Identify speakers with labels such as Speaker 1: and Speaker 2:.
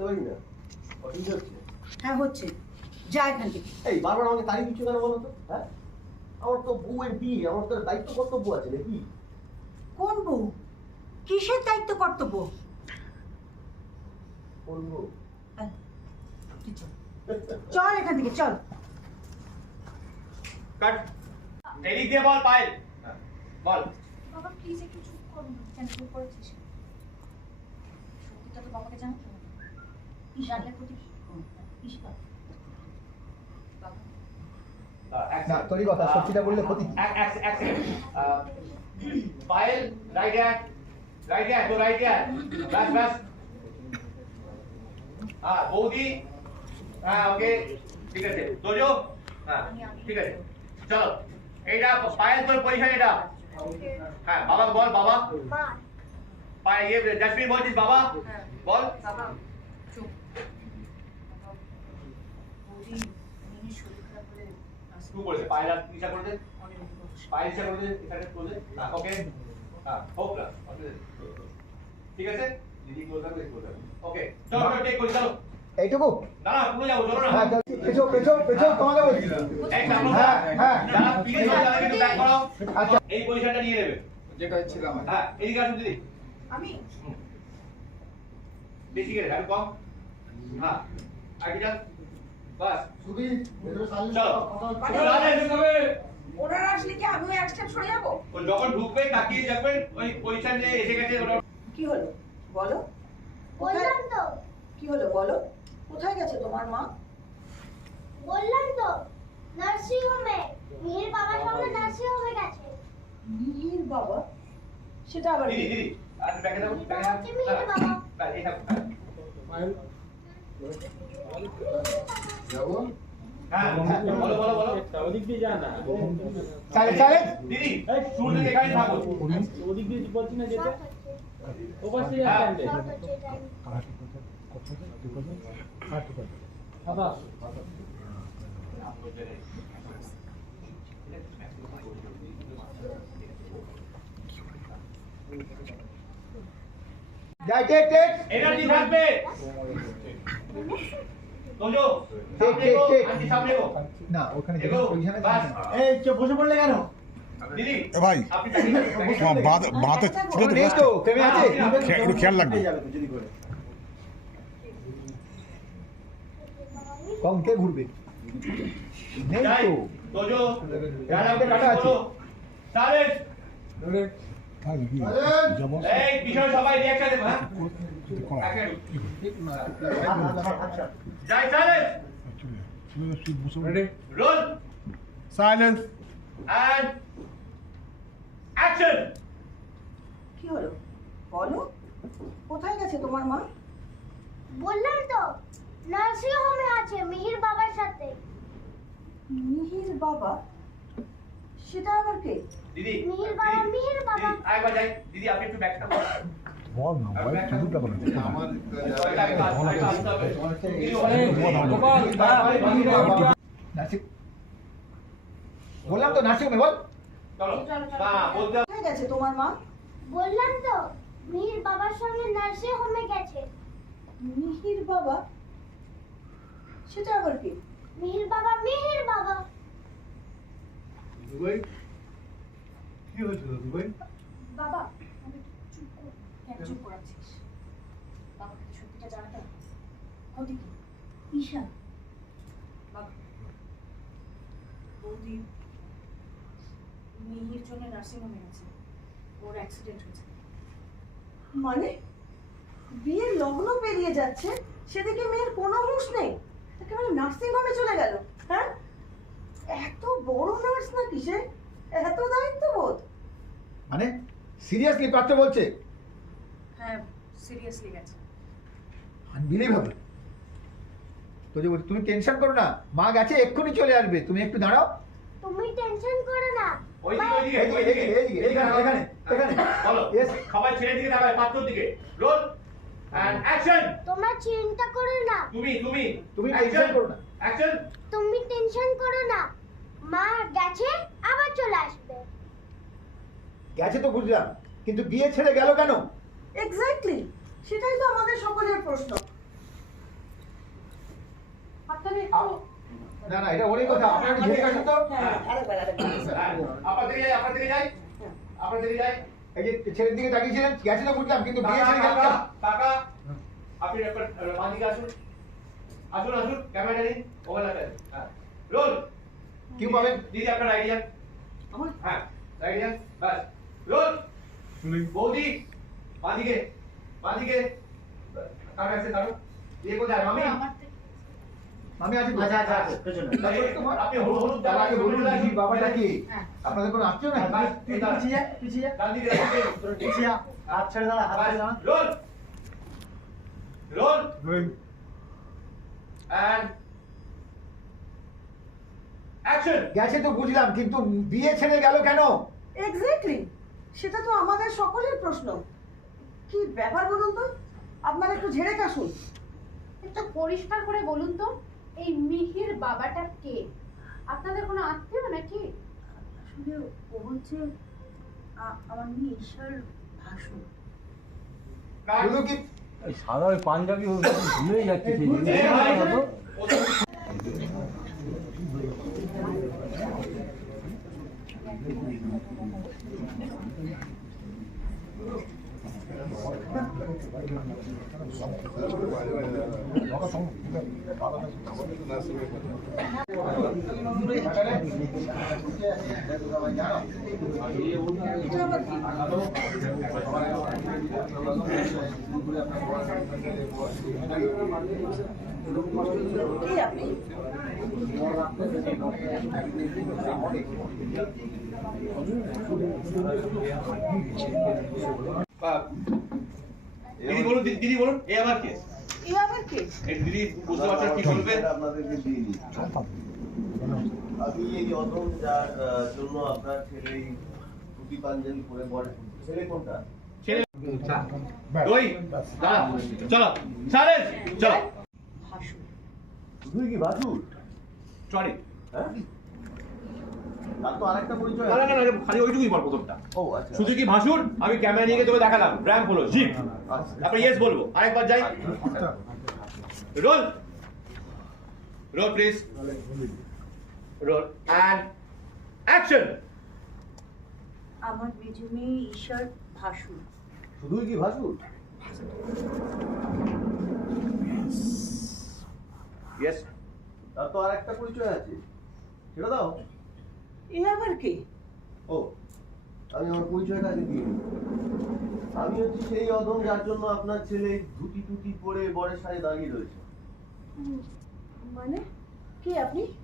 Speaker 1: আসতে পারি না? অসুবিধা হচ্ছে
Speaker 2: হ্যাঁ হচ্ছে। যা এখান থেকে।
Speaker 1: এই বারবার আমাকে তারিখ দিচ্ছ কেন বলো তো? হ্যাঁ? আমার তো বউয়ের বিয়ে আমার তো দায়িত্ব কর্তব্য আছে নাকি?
Speaker 2: কোন বউ? কিসের দায়িত্ব কর্তব্য?
Speaker 1: কোন বউ?
Speaker 2: হ্যাঁ, চল। এখান থেকে চল।
Speaker 3: কাট। এদিক দিয়ে বল পায়েল। বল।
Speaker 4: বাবা প্লিজ একটু চুপ করুন কেন চুপ করেছিস? সত্যিটা তো বাবাকে জানাতে হবে জানলে প্রতি ঈশা বাবা
Speaker 3: এক
Speaker 5: না তোরই কথা সত্যিটা বললে ক্ষতি কি?
Speaker 3: এক এক এক second Payel right hand right hand তো রাইট হ্যান্ড ব্যাস ব্যাস। হ্যাঁ বৌদি। হ্যাঁ ওকে ঠিক আছে। তোজো হ্যাঁ ঠিক আছে। চলো এইটা পায়েল তোর এটা। হ্যাঁ বাবা বল বাবা। পায়ে জাসমিন বলছিস বাবা?
Speaker 4: হ্যাঁ।
Speaker 3: বল।
Speaker 4: বাবা চুপ বাবা বৌদি মিনির শরীর খারাপ হলে
Speaker 3: শুরু করেছে পায়েল আর ইচ্ছা করে দে
Speaker 4: অনেক বয়স।
Speaker 3: করে দে এখানে করে দে হ্যাঁ ওকে হ্যাঁ হোক না অসুবিধা ঠিক আছে? দিদি ক্লোজ থাকবে ক্লোজ থাকবে ওকে চলো চলো টেক করি চলো।
Speaker 5: এইটুকু?
Speaker 3: না না পুরো যাব চলো না।
Speaker 5: হ্যাঁ চল, পেছো পেছো পেছো তোমাকে বলছি।
Speaker 3: এক সামনে
Speaker 5: হ্যাঁ, হ্যাঁ।
Speaker 3: যারা প্লিজ যারা একটু ব্যাক করো।
Speaker 5: আচ্ছা।
Speaker 3: এই পজিশনটা নিয়ে নেবে।
Speaker 6: যেটা ছিলাম
Speaker 3: হ্যাঁ এই আসুন দিদি
Speaker 2: আমি?
Speaker 3: বেশি করে আর কম। হ্যাঁ কি যান বাস।
Speaker 1: সুবি ভেতরে সামনে
Speaker 3: চলো।
Speaker 2: ওনারা আসলে কি আমিও এক স্টেপ সরে যাব?
Speaker 3: যখন ঢুকবে তাকিয়ে যাবেন ওই পজিশন যে এসে গেছে
Speaker 2: কি হলো? বলো।
Speaker 7: বললাম তো।
Speaker 2: কি হলো? বলো। কোথায় গেছে তোমার মা?
Speaker 7: বললাম তো। নার্সিং হোমে মিহির বাবার সঙ্গে নার্সিং হোমে গেছে।
Speaker 2: মিহির বাবা? সেটা আবার
Speaker 7: মিহির বাবা।
Speaker 3: হ্যাঁ, হ্যাঁ।
Speaker 6: যাব
Speaker 3: হ্যাঁ।
Speaker 5: যাই টেক টেক।
Speaker 3: এনার্জি থাকবে।
Speaker 5: না ওখানে এই বসে পড়লে কেন?
Speaker 8: ভাই একটু খেয়াল
Speaker 5: কম কে ঘুরবে? নেই তো। কাটা আছে।
Speaker 3: সাইলেন্স
Speaker 8: যাব
Speaker 3: এই বিষয় সবাই দেবো হ্যাঁ? সাইলেন্স এন্ড অ্যাকশন
Speaker 2: কি হলো? বলো। কোথায় গেছে তোমার মা?
Speaker 7: বললাম তো নার্সিং হোমে আছে মিহির বাবার সাথে।
Speaker 2: মিহির বাবা সেটা আবার কে
Speaker 3: দিদি।
Speaker 7: মিহির বাবা, মিহির বাবা।
Speaker 3: আরেকবার যাই। দিদি আপনি একটু ব্যাকটা
Speaker 8: বল না শুধু ব্যাপার না।
Speaker 6: আমার
Speaker 5: বললাম তো হোমে বল
Speaker 2: গেছে তোমার মা
Speaker 7: বললাম তো মিহির বাবার সঙ্গে নার্সিং হোমে গেছে
Speaker 2: মিহির বাবা সেটা আবার কে
Speaker 7: মিহির বাবা মিহির বাবা
Speaker 1: দুবাই কি হয়েছিল দুবাই
Speaker 4: বাবা আমি চুপ কর কেন চুপ করাচ্ছিস বাবাকে তো সত্যিটা জানাতে হবে ক্ষতি ঈশা। বৌদি মিহির জন্য নার্সিং হোমে ওর অ্যাক্সিডেন্ট হয়েছে।
Speaker 2: মানে? বিয়ের লগ্ন পেরিয়ে যাচ্ছে সেদিকে মেয়ের কোনো হুঁশ নেই। একেবারে নার্সিং হোমে চলে গেল। হ্যাঁ? এত বড় নার্স নাকি সে? এত দায়িত্ববোধ।
Speaker 5: মানে সিরিয়াসলি পাত্র বলছে?
Speaker 4: হ্যাঁ সিরিয়াসলি গেছে।
Speaker 5: আনবিলিভেবল তো যে বলছি, তুমি টেনশন করো না মা গেছে এক্ষুনি চলে আসবে। তুমি একটু দাঁড়াও।
Speaker 7: তুমি টেনশন করো না।
Speaker 3: ওইদিকে ওইদিকে
Speaker 5: এইদিকে,
Speaker 3: ওইদিকে
Speaker 5: এইদিকে, এইদিকে, এখানে, এখানে, এখানে।
Speaker 3: বলো
Speaker 5: Yes.
Speaker 3: সবাই ছেলের দিকে তাকাবে পাত্রর দিকে। রোল এন্ড অ্যাকশন
Speaker 7: তোমরা চিন্তা করো না।
Speaker 3: তুমি তুমি
Speaker 5: তুমি টেনশন করো না।
Speaker 3: অ্যাকশন
Speaker 7: তুমি টেনশন করো না। মা গেছে আবার চলে আসবে।
Speaker 5: গেছে তো বুঝলাম কিন্তু বিয়ে ছেড়ে গেল কেন?
Speaker 2: এক্স্যাক্টলি সেটাই তো আমাদের সকলের প্রশ্ন।
Speaker 5: আপ- না না এটা ওরই কথা আপনার একটু ঝেড়ে কাটুন তো
Speaker 2: হ্যাঁ আরেকবার আরেকবার
Speaker 3: হ্যাঁ, আপনার দিকে যাই আপনার দিকে যাই আপনার দিকে যাই
Speaker 5: এই যে ছেলের দিকে তাকিয়েছিলেন গেছে তো বুঝলাম কিন্তু বিয়ে ছেড়ে গেল
Speaker 3: কাকা কাকা আপনি একবার বাঁ দিকে আসুন আসুন আসুন ক্যামেরা নিন মোবাইল হাতে হ্যাঁ রোল
Speaker 5: কি পাবেন
Speaker 3: দিদি আপনার আইডিয়া
Speaker 2: আমার
Speaker 3: হ্যাঁ আইডিয়া বাস রোল
Speaker 8: Rolling.
Speaker 3: বৌদি বাঁ দিকে বাঁ দিকে কারণ আছে কারণ ইয়ে কোথায় মামি
Speaker 4: আমার থেকে
Speaker 5: আমি আছি
Speaker 1: আচ্ছা পেছনে
Speaker 3: আপনি হলুদ হলুদ
Speaker 5: আগে বলুন
Speaker 3: জামা
Speaker 5: কি? বাবাটা। আপনাদের কোনো আত্মীয় নাই?
Speaker 3: বাস, এই দাঁড়ান।
Speaker 1: পিছিয়ে পিছিয়ে
Speaker 3: ডান দিকে রাখবেন।
Speaker 1: পিছিয়ে হাত ছেড়ে দাঁড়া হাত ছেড়ে দাঁড়া।
Speaker 3: রোল। রোল।
Speaker 8: Rolling.
Speaker 3: and
Speaker 5: গেছে তো বুঝলাম কিন্তু বিয়ে ছেড়ে গেল কেন?
Speaker 2: এক্স্যাক্টলি সেটা তো আমাদের সকলের প্রশ্ন। কি ব্যাপার বলুন তো? আপনারা একটু ঝেড়ে কাশুন।
Speaker 4: একটু পরিষ্কার করে বলুন তো এই মিহির বাবাটা কে? আপনাদের কোনো আত্মীয় নাকি?
Speaker 6: আসলে ও হচ্ছে আমার মেয়ে ঈশ্বর ভাসু।
Speaker 9: সাদা ওই পাঞ্জাবি ভুলেই যাচ্ছে সেই
Speaker 3: এ ভাই,
Speaker 2: কে।
Speaker 3: দিদি বলুন দিদি দিদি বলুন। এ আবার কে?
Speaker 2: এ আবার কে?
Speaker 3: এই দিদি বুঝতে পারছেন কি বলবে?
Speaker 1: আপনাদেরকে দিয়ে দিই। আমি এই অদম যার জন্য আপনার ছেলে ধুতি পাঞ্জাবি পরে বড় ছেলে কোনটা?
Speaker 3: ছেলে। ওই দাঁড়া চলো। সারেন চলো।
Speaker 2: ভাসু
Speaker 1: শুধুই কি বাসুর
Speaker 3: সরি।
Speaker 1: হ্যাঁ? তার তো আরেকটা পরিচয়
Speaker 3: না না না না, খালি ওইটুকুই বল প্রথমটা।
Speaker 1: ও আচ্ছা।
Speaker 3: ভাসুর? আমি ক্যামেরা নিয়ে গিয়ে তোকে দেখালাম। র্যাম্প হলো জিপ
Speaker 1: আচ্ছা।
Speaker 3: তারপর ইয়েস বলব। আরেকবার যাই। Roll. Roll please roll and action
Speaker 6: আমার মেজো মেয়ে ঈশ্বর ভাসু
Speaker 1: শুধুই কি ভাসুর?
Speaker 3: ইয়েস
Speaker 1: তার তো আরেকটা পরিচয় আছে। সেটা দাও।
Speaker 2: এ আবার কে?
Speaker 1: ও আমি আমার পরিচয়টা আগে দিয়ে আমি হচ্ছে সেই অদম যার জন্য আপনার ছেলে ধুতি টুতি পরে বরের সাথে দাঁড়িয়ে রয়েছে।
Speaker 2: মানে কে আপনি?